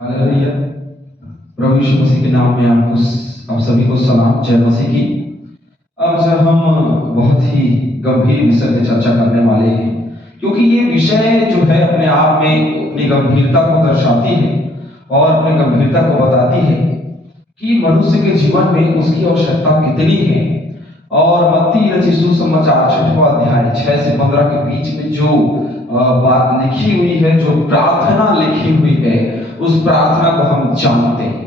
Hallelujah. प्रभु यीशु मसीह के नाम में आप सभी को सलाम, जय मसीह की। अब जब हम बहुत ही गंभीर विषय पे चर्चा करने वाले हैं, क्योंकि ये विषय जो है अपने आप में अपनी गंभीरता को दर्शाती है और अपनी गंभीरता को बताती है कि मनुष्य के जीवन में उसकी आवश्यकता कितनी है। और मत्ती रचित सुसमाचार 6वां अध्याय 6 से 15 के बीच में जो बात लिखी हुई है, जो प्रार्थना लिखी हुई है, उस प्रार्थना को हम जानते हैं।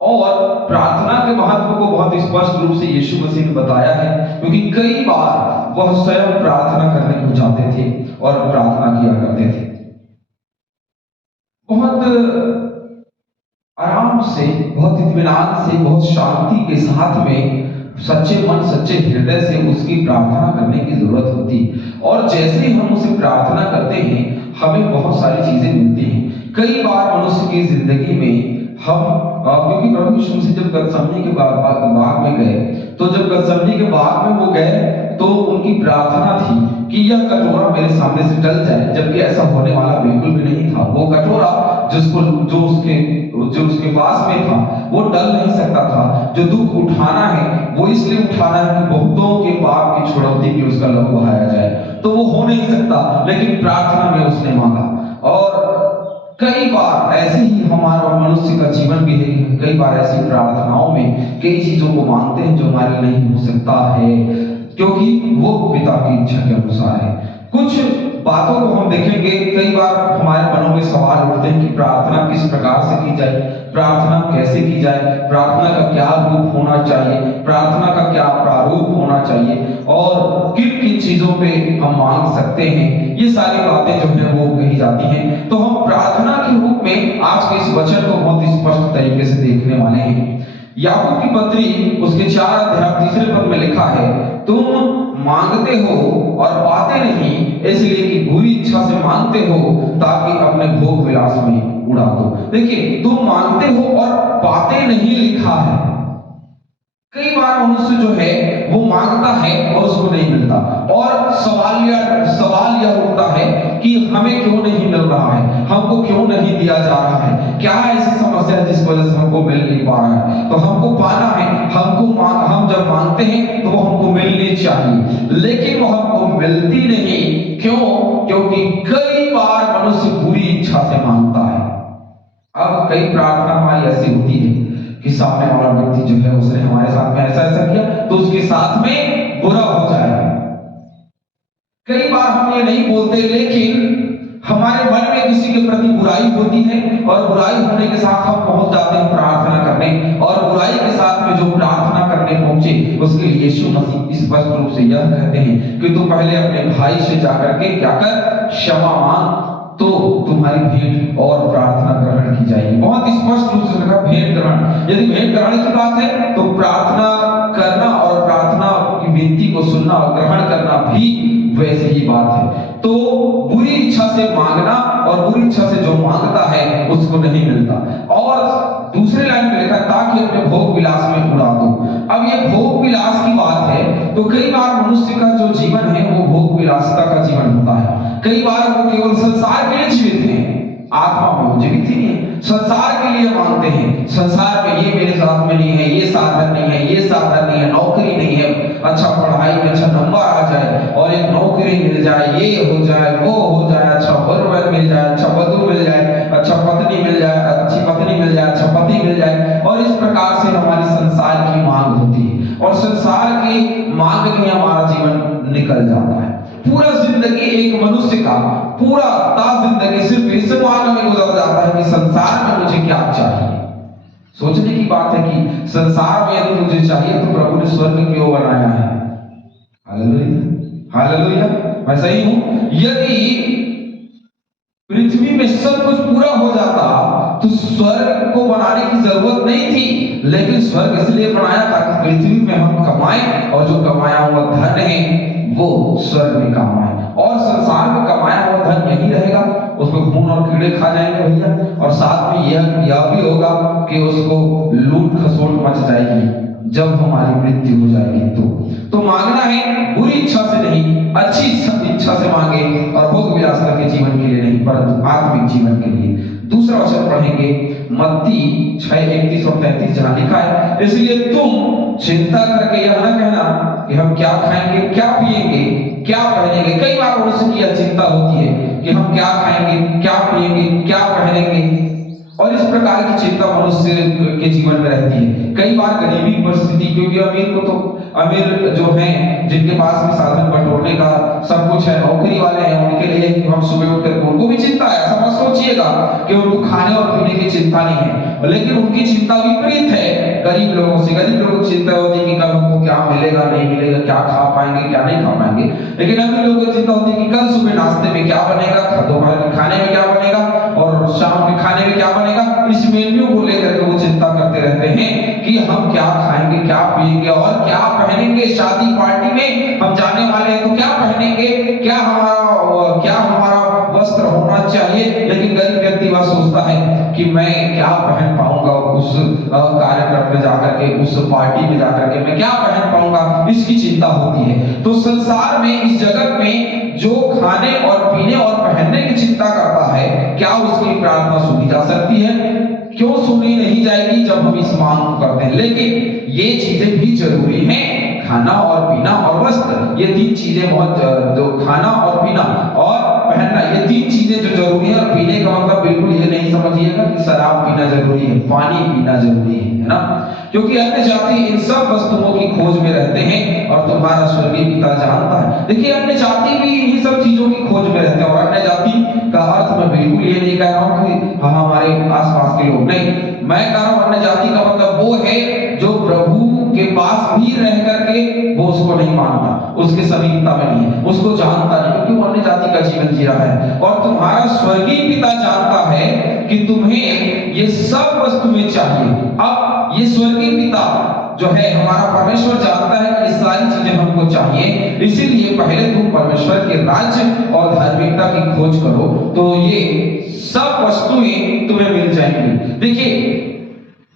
और प्रार्थना के महत्व को बहुत स्पष्ट रूप से यीशु मसीह ने बताया है, क्योंकि कई बार वह स्वयं प्रार्थना करने को जाते थे और प्रार्थना किया करते थे। बहुत आराम से, बहुत इत्मीनान से, बहुत शांति के साथ में, सच्चे मन सच्चे हृदय से उसकी प्रार्थना करने की जरूरत होती है। और जैसे ही हम उसे प्रार्थना करते हैं, हमें बहुत सारी चीजें मिलती हैं। कई बार मनुष्य की जिंदगी में हम क्योंकि प्रभु यीशु मसीह जब गतसमनी के बाग में गए, तो जब गतसमनी के बाग में वो गए तो उनकी प्रार्थना थी कि यह कटोरा मेरे सामने से टल जाए, जबकि ऐसा होने वाला बिल्कुल भी नहीं था। वो कटोरा जो उसके पास में था वो टल नहीं सकता था। जो दुख उठाना है वो इसलिए उठाना है कि बहुतों के पाप की छुड़ौती की उसका लहू बहाया जाए, तो वो हो नहीं सकता, लेकिन प्रार्थना में उसने मांगा। और कई बार ऐसे ही हमारा मनुष्य का जीवन भी है, कई बार ऐसी प्रार्थनाओं में कई चीजों को मांगते हैं जो हमारे लिए नहीं हो सकता है, क्योंकि वो पिता की इच्छा के अनुसार है। कुछ बातों को हम देखेंगे, कई बार हमारे मनों में सवाल उठते हैं कि प्रार्थना किस प्रकार से की जाए, प्रार्थना कैसे की जाए, प्रार्थना का क्या रूप होना चाहिए, प्रार्थना का क्या प्रारूप होना चाहिए, और किन किन चीजों पे हम मांग सकते हैं। ये सारी बातें जो है वो कही जाती हैं। तो हम प्रार्थना के रूप में आज के इस वचन को बहुत स्पष्ट तरीके से देखने वाले हैं। याकूब की पत्री उसके 4 अध्याय 3 पद में लिखा है, तुम मांगते हो और पाते नहीं, इसलिए कि बुरी इच्छा से मांगते हो ताकि अपने भोग विलास में उड़ा दो। देखिए, तुम मांगते हो और पाते नहीं लिखा है। कई बार मनुष्य जो है वो मांगता है और उसको नहीं मिलता, और सवाल यह उठता है कि हमें क्यों नहीं मिल रहा है, हमको क्यों नहीं दिया जा रहा है, क्या ऐसी समस्या है जिस वजह से हमको मिल नहीं पा रहा है। तो हमको पाना है, हम जब मांगते हैं तो वो हमको मिलनी चाहिए, लेकिन वो हमको मिलती नहीं। क्यों? क्योंकि कई बार मनुष्य बुरी इच्छा से मांगता है। अब कई प्रार्थना हमारी ऐसी होती है कि सामने वाला व्यक्ति जो है उसने हमारे साथ में ऐसा किया तो उसके साथ में बुरा हो जाए। कई बार हम ये नहीं बोलते, लेकिन हमारे मन में किसी के प्रति बुराई होती है, और बुराई होने के साथ हम पहुंच जाते हैं प्रार्थना करने, और बुराई के साथ में जो प्रार्थना करने पहुंचे उसके लिए यीशु मसीह स्पष्ट रूप से यह कहते हैं कि तू पहले अपने भाई से जाकर के क्या कर, क्षमा मांग, तो तुम्हारी भेंट और प्रार्थना ग्रहण की जाएगी। बहुत स्पष्ट रूप से लिखा भेंट ग्रहण। यदि भेंट ग्रहण की बात है तो प्रार्थना करना और प्रार्थना की विनती को सुनना और ग्रहण करना भी वैसे ही बात है। तो बुरी इच्छा से मांगना और बुरी इच्छा से जो मांगता है उसको नहीं मिलता। और दूसरे लाइन में लिखा, ताकि अपने भोग विलास में उड़ा दो। अब ये भोग विलास की बात है, तो कई बार मनुष्य का जो जीवन है वो भोग विलासिता का जीवन होता है। कई बार वो केवल संसार के लिए जीवित हैं, आत्मा में वो जीवित ही नहीं है, संसार के लिए मांगते हैं। संसार में ये मेरे साथ में नहीं है, ये साधन नहीं है, ये साधन नहीं है, नौकरी नहीं है, अच्छा पढ़ाई में अच्छा नंबर आ जाए और एक नौकरी मिल जाए, ये हो जाए, वो हो जाए, अच्छा वर मिल जाए, अच्छा वधु मिल जाए, अच्छा पत्नी मिल जाए, अच्छी पत्नी मिल जाए, अच्छा पति मिल जाए। और इस प्रकार से हमारी संसार की मांग होती है, और संसार की मांग में हमारा जीवन निकल जाता है। पूरा जिंदगी एक मनुष्य का पूरा जिंदगी सिर्फ इस मांग में गुजर जाता है कि संसार में मुझे क्या चाहिए। सोचने की बात है कि संसार में यदि मुझे चाहिए तो प्रभु ने स्वर्ग क्यों बनाया है। हालेलुया, हालेलुया, मैं सही हूं। यदि पृथ्वी में सब कुछ पूरा हो जाता तो स्वर्ग को बनाने की जरूरत नहीं थी, लेकिन स्वर्ग इसलिए बनाया ताकि पृथ्वी में हम कमाएं, और जो कमाया हुआ धन है वो स्वर्ग में काम आए। और संसार में कमाया हुआ धन यही रहेगा, उसमें खून और कीड़े खा जाएंगे भैया, और साथ में यह भी होगा कि उसको लूट खसोट मच जाएगी जब हमारी मृत्यु हो जाएगी। तो मांगना है बुरी इच्छा से नहीं, अच्छी इच्छा से मांगे, और भोग विलासिता के जीवन के लिए नहीं, परंतु आत्मिक जीवन के लिए। दूसरा वचन पढ़ेंगे मत्ती 6:31 और 33, जहां लिखा है, इसलिए तुम चिंता करके यह न कहना कि हम क्या खाएंगे, क्या पिएंगे, क्या पहनेंगे। कई बार मनुष्य की चिंता होती है कि हम क्या खाएंगे, क्या पिएंगे, क्या पहनेंगे, और इस प्रकार की चिंता मनुष्य के जीवन में रहती है। कई बार गरीबी की परिस्थिति, क्योंकि अमीर को तो अमीर जो हैं, जिनके पास भी साधन बटोरने का सब कुछ है, नौकरी वाले हैं, उनके लिए कि हम सुबह उठकर, उनको भी चिंता है। ऐसा मत सोचिएगा कि उनको खाने और पीने की चिंता नहीं है, लेकिन उनकी चिंता विपरीत है गरीब लोगों से। गरीब लोगों की चिंता होती है कि कल हमको क्या मिलेगा, नहीं मिलेगा, क्या खा पाएंगे, क्या नहीं खा पाएंगे। लेकिन अमीर लोगों की चिंता होती है कि कल सुबह नाश्ते में क्या बनेगा, दोपहर के खाने में क्या बनेगा और शाम के खाने में क्या बनेगा। इस मेन्यू को लेकर के वो चिंता करते रहते हैं कि हम क्या खाएंगे, क्या पिएंगे और क्या पहनेंगे। शादी पार्टी में हम जाने वाले हैं तो क्या पहनेंगे, क्या हमारा वस्त्र होना चाहिए। लेकिन गरीब व्यक्ति वह सोचता है कि मैं क्या पहन पाऊंगा उस कार्यक्रम में जाकर के, उस पार्टी में जाकर के मैं क्या पहन पाऊंगा, इसकी चिंता होती है। तो संसार में, इस जगत में जो खाने और पीने और पहनने की चिंता करता है, क्या उसकी प्रार्थना सुनी जा सकती है? क्यों सुनी नहीं जाएगी जब हम इस मांग को करते हैं। लेकिन ये चीजें भी जरूरी हैं, खाना और पीना और वस्त्र, ये तीन चीजें बहुत, जो खाना और पीना और पहनना, ये तीन चीजें जो जरूरी है। और पीने का मतलब बिल्कुल ये नहीं समझिएगा कि शराब पीना जरूरी है, पानी पीना जरूरी है ना, क्योंकि अन्य जाति इन सब वस्तुओं की खोज में रहते हैं और तुम्हारा स्वर्गीय पिता जानता है। देखिए, अन्य जाति भी इन्हीं सब चीजों की खोज में रहते हैं। और अन्य जाति का अर्थ मैं बिल्कुल ये नहीं कह रहा हूं कि हमारे आसपास के लोग, नहीं, मैं कह रहा हूं अन्य जाति का मतलब वो है जो प्रभु के पास भी रह करके वो उसको नहीं मानता, उसके समीपता में नहीं है, उसको जानता नहीं, क्योंकि वो अन्य जाति का जीवन जी रहा है। और तुम्हारा स्वर्गीय पिता जानता है कि तुम्हें ये सब वस्तुएं चाहिए। अब ये स्वर्गीय पिता जो है, हमारा परमेश्वर जानता है कि ये सारी चीजें हमको चाहिए, इसीलिए पहले तुम परमेश्वर के राज्य और धार्मिकता की खोज करो तो ये सब वस्तुएं तुम्हें मिल जाएंगी। देखिए,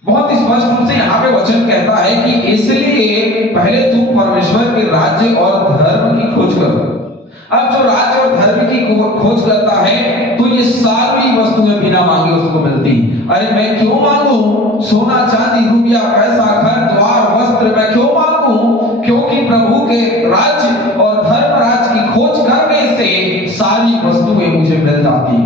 बहुत स्पष्ट रूप से यहाँ पे वचन कहता है कि इसलिए पहले तुम परमेश्वर के राज्य और धर्म की खोज करो। अब जो राज्य और धर्म की खोज करता है तो ये सारी वस्तुएं बिना मांगे उसको मिलती। अरे मैं क्यों मांगू सोना चांदी रुपया पैसा घर द्वार वस्त्र, मैं क्यों मांगू? क्योंकि प्रभु के राज्य और धर्म राज्य की खोज करने से सारी वस्तुएं मुझे मिल जाती।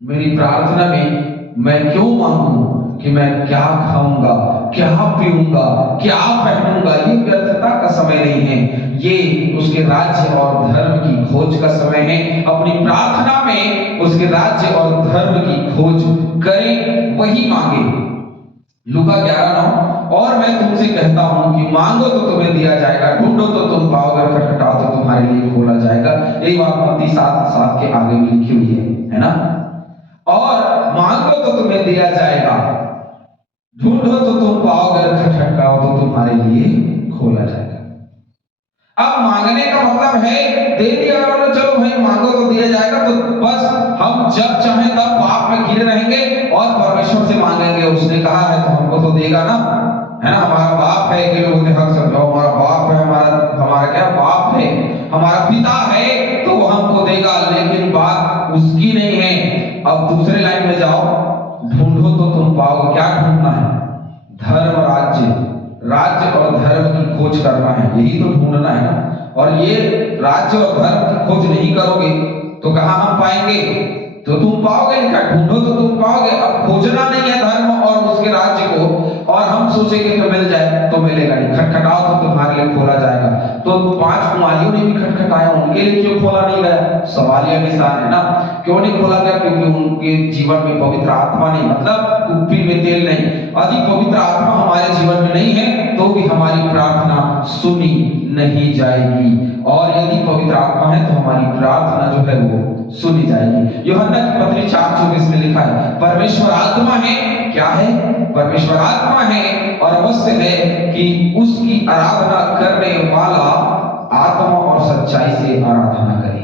मेरी प्रार्थना में मैं क्यों मांगू कि मैं क्या खाऊंगा, क्या पीऊंगा, क्या पहनूंगा, ये व्यर्थता का समय नहीं है, ये उसके राज्य और धर्म की खोज का समय है। अपनी प्रार्थना में उसके राज्य और धर्म की खोज करें, वही मांगे। लूका 11:9, और मैं तुमसे कहता हूं कि मांगो तो तुम्हें दिया जाएगा, ढूंढो तो तुम पाओगे, खटखटाओ तो तुम्हारे लिए खोला जाएगा। यही बात मत्ती 7:7 के आगे भी लिखी हुई है ना। और मांगो तो तुम्हें दिया जाएगा, ढूंढो तो तुम पाओगे, खटखटाओ तो तुम्हारे लिए खोला जाएगा। अब मांगने का मतलब है, दे दिया उन्होंने, चलो भाई मांगो तो दिया जाएगा, तो बस हम जब चाहे तब पाप में गिरे रहेंगे और परमेश्वर से मांगेंगे। उसने कहा है तो हमको तो देगा ना, है ना। हमारा बाप है, कि लोग हक समझाओ, हमारा बाप है, हमारा क्या बाप है, हमारा पिता है, तो वो हमको देगा। लेकिन बात उसकी नहीं है। अब दूसरे लाइन में जाओ, ढूंढो तो तुम पाओगे। क्या ढूंढना है? धर्म राज्य और धर्म की खोज करना है, यही तो ढूंढना है ना। और ये राज्य और धर्म की खोज नहीं करोगे तो कहां हम पाएंगे? तो तुम पाओगे, लिखा ढूंढो तो तुम पाओगे। अब खोजना नहीं है धर्म और उसके राज्य को, और हम सोचेंगे कि मिल जाए, तो मिलेगा नहीं। खटखटाओ तो तुम्हारे लिए खोला जाएगा। तो 5 कुमारियों ने भी खटखटाया, उनके लिए क्यों खोला नहीं गया? सवालिया निशान है ना। क्यों नहीं खोला गया? क्योंकि उनके जीवन में पवित्र आत्मा नहीं, मतलब कुप्पी में तेल नहीं। यदि पवित्र आत्मा हमारे जीवन में नहीं है तो भी हमारी प्रार्थना सुनी नहीं जाएगी, और यदि पवित्र आत्मा है तो हमारी प्रार्थना जो है वो सुनी जाएगी। यूहन्ना की पत्री 4:24 में लिखा है, परमेश्वर आत्मा है। क्या है? परमेश्वर आत्मा है, और अवश्य है कि उसकी आराधना करने वाला आत्मा और सच्चाई से आराधना करे।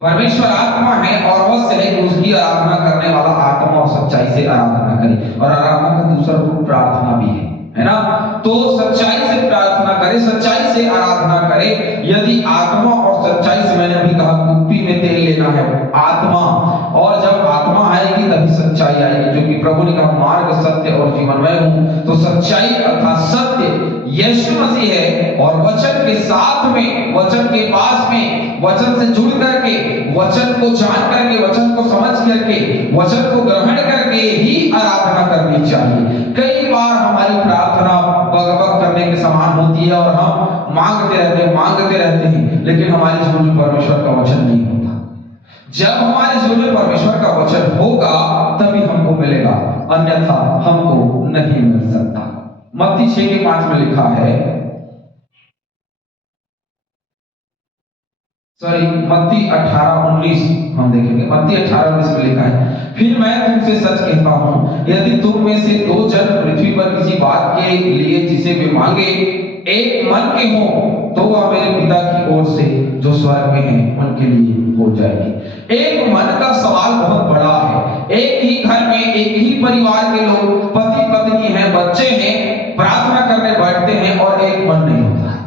परमेश्वर आत्मा है और अवश्य है कि उसकी आराधना करने वाला आत्मा और सच्चाई से आराधना करे। और आराधना का दूसरा रूप प्रार्थना भी है ना। तो सच्चाई से प्रार्थना करे, सच्चाई से आराधना करे। यदि आत्मा और सच्चाई से, मैंने अभी कहा कुप्पी में तेल लेना है, आत्मा, और जब आत्मा आएगी तभी सच्चाई आएगी, जो कि प्रभु ने कहा मार्ग सत्य और जीवन मैं हूं। तो सच्चाई अर्थात सत्य यीशु मसीह है, और वचन के साथ में, वचन के पास में, वचन से जुड़ करके, वचन को जान करके, वचन को समझ करके, वचन को ग्रहण करके ही आराधना करनी चाहिए। कई बार हमारी प्रार्थना बकबक करने के समान होती है और हम मांगते रहते हैं, लेकिन हमारे जीवन में परमेश्वर का वचन नहीं होता। जब हमारे जीवन में परमेश्वर का वचन होगा तभी हमको मिलेगा, अन्यथा हमको नहीं मिल सकता। मत्ती 6:5 में लिखा है, मत्ती 18:19 हम देखेंगे। मत्ती 18:19 में लिखा है, फिर मैं तुमसे सच कहता हूं, यदि तुम में से 2 जन पृथ्वी पर किसी बात के लिए जिसे वे मांगे एक मन के हो, तो वह मेरे पिता की ओर से जो स्वर्ग में हैं उनके लिए हो जाएगी। एक मन का सवाल बहुत बड़ा है। एक ही घर में, एक ही परिवार के लोग, पति पत्नी हैं, बच्चे हैं, प्रार्थना करने बैठते हैं और एक मन नहीं होता है।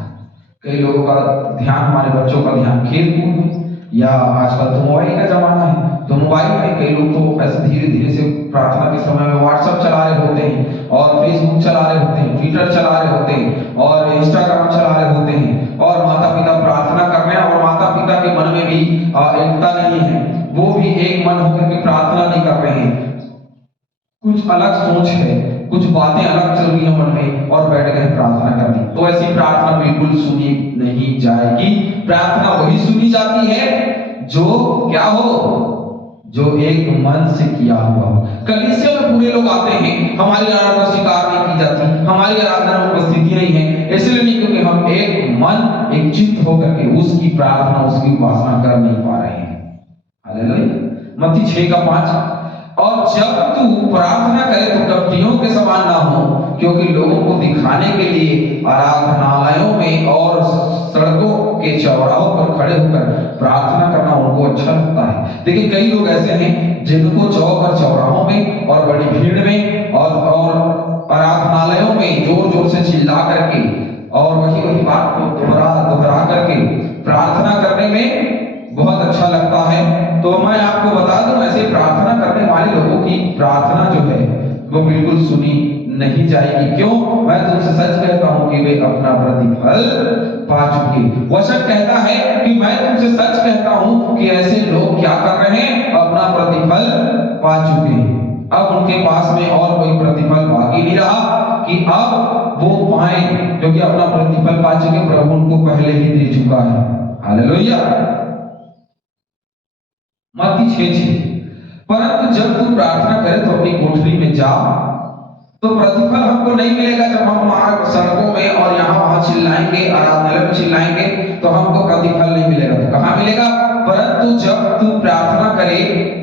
कई लोगों का ध्यान, हमारे बच्चों का ध्यान खेल कूद में, या आजकल तो मोबाइल का जमाना है, तो मोबाइल में कई लोग तो ऐसे धीरे धीरे से प्रार्थना के समय में व्हाट्सएप चला रहे होते हैं, और फेसबुक चला रहे होते हैं, ट्विटर चला रहे होते हैं, और इंस्टाग्राम चला रहे होते हैं, और माता पिता प्रार्थना कर रहे हैं, और माता पिता के मन में भी एकता नहीं है, वो भी एक मन होकर के प्रार्थना नहीं कर रहे हैं। कुछ अलग सोच है, कुछ बातें अलग चल रही है मन में, और बैठ गए प्रार्थना करने। तो ऐसी प्रार्थना बिल्कुल सुनी नहीं जाएगी। प्रार्थना वही सुनी जाती है जो क्या हो, जो एक मन से किया हुआ हो। कलीसिया में पूरे लोग आते हैं, हमारी आराधना स्वीकार नहीं की जाती, हमारी आराधना में उपस्थिति नहीं है, इसलिए नहीं क्योंकि हम एक मन, एक चित्त होकर के उसकी प्रार्थना, उसकी उपासना कर नहीं पा रहे हैं। हालेलुया। मत्ती 6:5, और जब तू प्रार्थना करे तो कपटियों के समान ना हो, क्योंकि लोगों को दिखाने के लिए आराधनालयों में और सड़कों के चौराहों पर खड़े होकर प्रार्थना करना उनको अच्छा लगता है। देखिए कई लोग ऐसे हैं जिनको चौक और चौराहों में और बड़ी भीड़ में और आराधनालयों में जोर जोर से चिल्ला करके और वही बात को दोहरा करके प्रार्थना करने में बहुत अच्छा लगता है। तो मैं आपको बता दूं, ऐसे प्रार्थना करने वाले लोगों की प्रार्थना जो है वो बिल्कुल सुनी नहीं जाएगी। क्यों? मैं तुमसे सच कहता हूं कि वे अपना प्रतिफल पा चुके। वचन कहता है कि मैं तुमसे सच कहता हूं कि ऐसे लोग क्या कर रहे हैं, अपना प्रतिफल पा चुके। अब उनके पास में और कोई प्रतिफल बाकी नहीं रहा कि अब वो पाए, क्योंकि अपना प्रतिफल पा चुके, प्रभु उनको पहले ही दे चुका है। हालेलुया। मत्ती 6:6, परंतु जब तू प्रार्थना करे तो अपनी कोठरी में जा, तो प्रतिफल हमको नहीं मिलेगा जब हम वहां सड़कों में और यहाँ वहां चिल्लाएंगे, आराधनालय में चिल्लाएंगे, तो हमको प्रतिफल नहीं मिलेगा। तो कहाँ मिलेगा? परंतु जब तू प्रार्थना करे,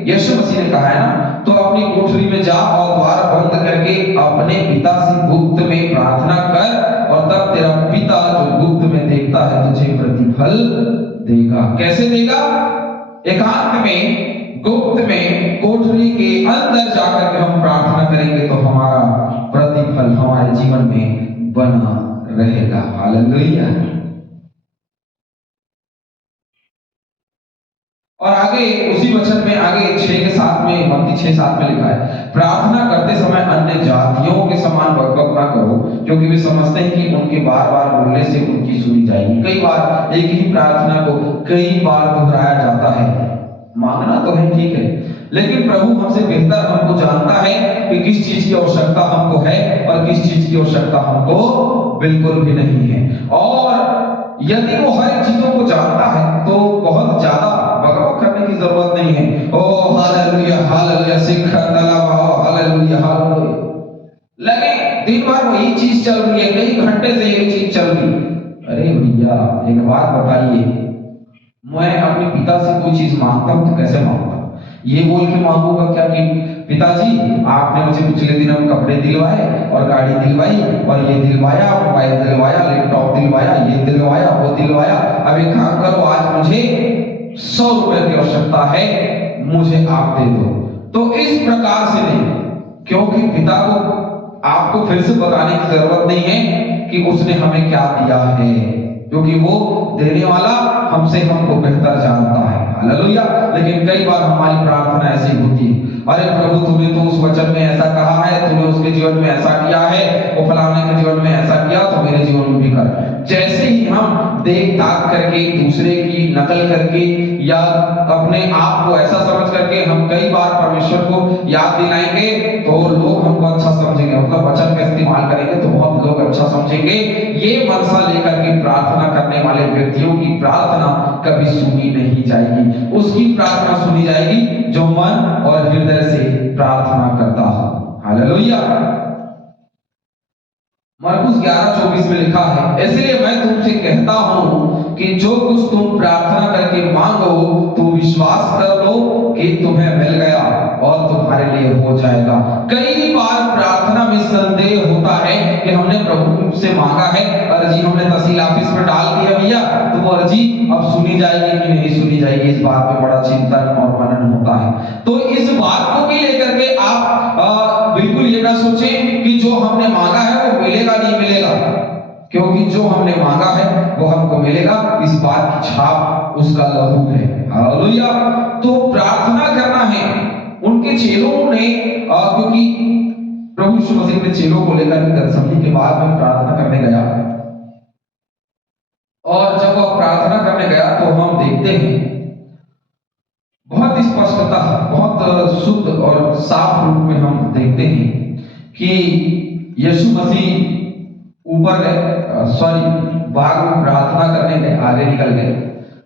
यीशु मसीह ने कहा है ना, तो अपनी कोठरी में जा और द्वार बंद करके अपने पिता से गुप्त में प्रार्थना कर, और तब तेरा पिता जो गुप्त में देखता है तुझे प्रतिफल देगा। कैसे देगा? एकांत में, गुप्त में, कोठरी के अंदर जाकर के हम प्रार्थना करेंगे तो हमारा प्रतिफल हमारे जीवन में बना रहेगा। हालेलुया। और आगे उसी वचन में, आगे 6:7 में, मत्ती 6:7 में लिखा है, प्रार्थना करते समय अन्य जातियों के समान बकबक ना करो, क्योंकि वे समझते हैं कि उनके बार बार बोलने से उनकी सुनी जाएगी। कई बार एक ही प्रार्थना को कई बार दोहराया जाता है। मांगना तो है, ठीक है, लेकिन प्रभु हमसे बेहतर हमको जानता है कि किस चीज की आवश्यकता हमको है और किस चीज की आवश्यकता हमको बिल्कुल भी नहीं है। और यदि वो हर चीजों को जानता है तो बहुत ज्यादा बकबक करने की जरूरत नहीं है। ओ हालेलुया हालेलुया, हालेलुया हालेलुया लगे, दिन भर वही चीज चल रही है, कई घंटे से यही चीज चल रही। अरे भैया एक बात बताइए, मैं अपने पिता से कोई चीज मांगता हूं तो कैसे मांगता हूं? ये बोल के मांगूंगा क्या कि पिताजी आपने मुझे पिछले दिनों कपड़े दिलवाए और गाड़ी दिलवाई और ये दिलवाया, मोबाइल दिलवाया, लैपटॉप दिलवाया, ये दिलवाया, वो दिलवाया, अब एक काम करो, आज मुझे 100 रुपए की आवश्यकता है, मुझे आप दे दो। तो इस प्रकार से नहीं, क्योंकि पिता को आपको फिर से बताने की जरूरत नहीं है कि उसने हमें क्या दिया है, क्योंकि वो देने वाला हमसे हमको बेहतर जानता है। हालेलुया। लेकिन कई बार हमारी प्रार्थना ऐसी होती है, अरे प्रभु तूने तो उस वचन में ऐसा कहा है, तूने उसके जीवन में ऐसा किया है, वो फलाने के जीवन में ऐसा किया, तो मेरे जीवन में भी कर। जैसे ही हम देख दाख करके, दूसरे की नकल करके या अपने आप को ऐसा समझ करके हम कई बार परमेश्वर को याद दिलाएंगे तो लोग हमको अच्छा समझेंगे, मतलब वचन का इस्तेमाल करेंगे तो बहुत लोग अच्छा समझेंगे। ये मनसा लेकर के प्रार्थना करने वाले व्यक्तियों की प्रार्थना कभी सुनी नहीं जाएगी। उसकी प्रार्थना सुनी जाएगी जो मन और हृदय से प्रार्थना करता हो। हालेलुया। मरकुस 11:24 में लिखा है, इसलिए मैं तुमसे कहता हूं कि जो कुछ तुम प्रार्थना करके मांगो तो विश्वास कर लो कि तुम्हें मिल गया और तुम्हारे लिए हो जाएगा। कई बार प्रार्थना में संदेह होता है कि हमने प्रभु से मांगा है, अर्जी हमने तहसील ऑफिस में डाल दिया भैया, तो वो अर्जी अब सुनी जाएगी कि नहीं सुनी जाएगी, इस बात पे बड़ा चिंतन और मनन होता है। तो इस बात को भी लेकर के आप बिल्कुल ये ना सोचें कि जो हमने मांगा है वो मिलेगा नहीं मिलेगा, क्योंकि जो हमने मांगा है वो हमको मिलेगा, इस बात की छाप उसका लहू है। हालेलुया। तो प्रार्थना करना है। उनके चेलों ने क्योंकि प्रभु यीशु मसीह ने चेलों को लेकर के गतसमनी के बाद में प्रार्थना करने गया, और जब वह प्रार्थना करने गया तो हम देखते हैं बहुत स्पष्टता, बहुत शुद्ध और साफ रूप में हम देखते हैं कि यीशु मसीह ऊपर गए, बाग में प्रार्थना करने गए, आगे निकल गए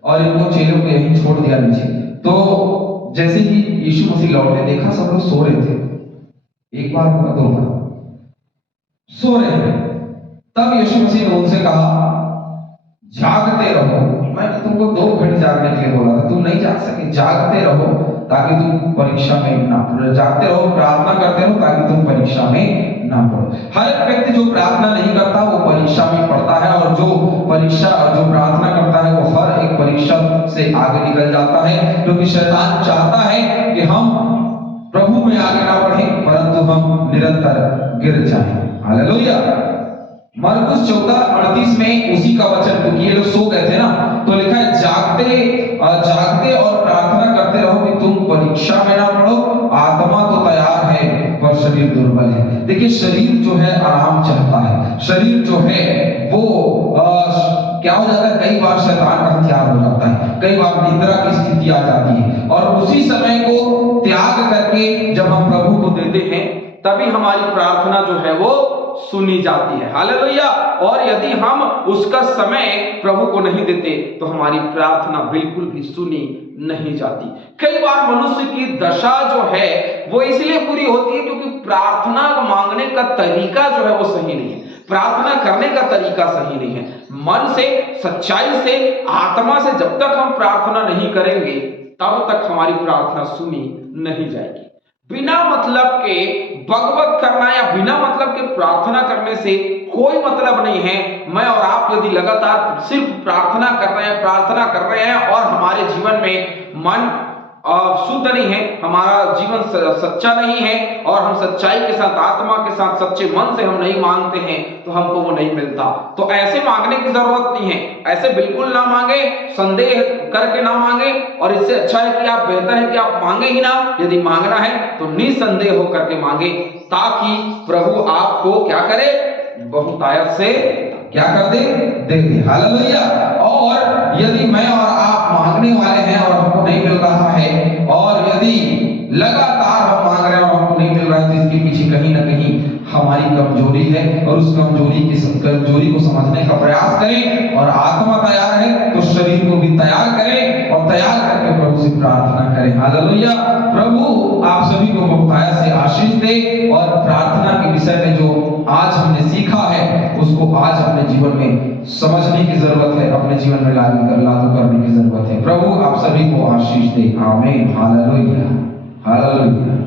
और इनको चेलों को यहीं छोड़ दिया नीचे। तो जैसे ही यीशु मसीह लौटे, देखा सब लोग सो रहे थे, एक बार हुआ, दो बार सो रहे हैं। तब यीशु मसीह ने उनसे कहा, जागते रहो। मैंने तुमको 2 घड़ी जागने के लिए बोला था, तुम नहीं जाग सके, जागते रहो ताकि तुम परीक्षा में ना पड़ो, जागते रहो, प्रार्थना करते रहो ताकि तुम परीक्षा में ना पड़ो। हर एक व्यक्ति जो प्रार्थना नहीं करता वो परीक्षा में पड़ता है, और जो प्रार्थना करता है वो हर एक परीक्षा से आगे निकल जाता है, क्योंकि शैतान चाहता है कि हम प्रभु में आगे ना बढ़े, परंतु हम निरंतर गिर जाएं। हालेलुया। मरकुस 14:38 में उसी का वचन, क्योंकि ये लोग सो गए थे ना, तो लिखा है, जागते और प्रार्थना करते रहो कि तुम परीक्षा में ना पड़ो, आत्मा तो तैयार है पर शरीर दुर्बल है। देखिए, शरीर जो है आराम चाहता है, शरीर जो है वो क्या हो जाता है, कई बार शैतान का हथियार हो जाता है, कई बार निद्रा की स्थिति आ जाती है, और उसी समय को त्याग करके जब हम प्रभु को देते हैं तभी हमारी प्रार्थना जो है वो सुनी जाती है। हालेलुया। और यदि हम उसका समय प्रभु को नहीं देते तो हमारी प्रार्थना बिल्कुल भी सुनी नहीं जाती। कई बार मनुष्य की दशा जो है वो इसलिए पूरी होती है क्योंकि प्रार्थना मांगने का तरीका जो है वो सही नहीं है, प्रार्थना करने का तरीका सही नहीं है। मन से, सच्चाई से, आत्मा से जब तक हम प्रार्थना नहीं करेंगे तब तक हमारी प्रार्थना सुनी नहीं जाएगी। बिना मतलब के बकबक करना या बिना मतलब के प्रार्थना करने से कोई मतलब नहीं है। मैं और आप यदि लगातार सिर्फ प्रार्थना कर रहे हैं और हमारे जीवन में मन शुद्ध नहीं है, हमारा जीवन सच्चा नहीं है, और हम सच्चाई के साथ, आत्मा के साथ, सच्चे मन से हम नहीं मांगते हैं, तो हमको वो नहीं मिलता। तो ऐसे मांगने की जरूरत नहीं है, ऐसे बिल्कुल ना मांगे, संदेह करके ना मांगे, और इससे अच्छा है कि आप, बेहतर है कि आप मांगे ही ना। यदि मांगना है तो निसंदेह होकर के मांगे, ताकि प्रभु आपको क्या करे, बहुतायत से क्या कर दे, दे। हालेलुया। और यदि मैं और आप मांगने वाले हैं और हमको नहीं मिल रहा है, और यदि लगातार हम मांग रहे हैं और हमको नहीं मिल रहा है, तो इसके पीछे कहीं ना कहीं हमारी कमजोरी है, और उस कमजोरी को समझने का प्रयास करें। और आत्मा तैयार है तो शरीर को भी तैयार करें, और तैयार करके प्रभु से प्रार्थना करें। हालेलुया। प्रभु आप सभी को बहुतायत से आशीष दे, और प्रार्थना के विषय में जो आज हमने सीखा है उसको आज अपने जीवन में समझने की जरूरत है, अपने जीवन में लागू करने की जरूरत है। प्रभु आप सभी को आशीष दे। आमीन। हालेलुया। हालेलुया।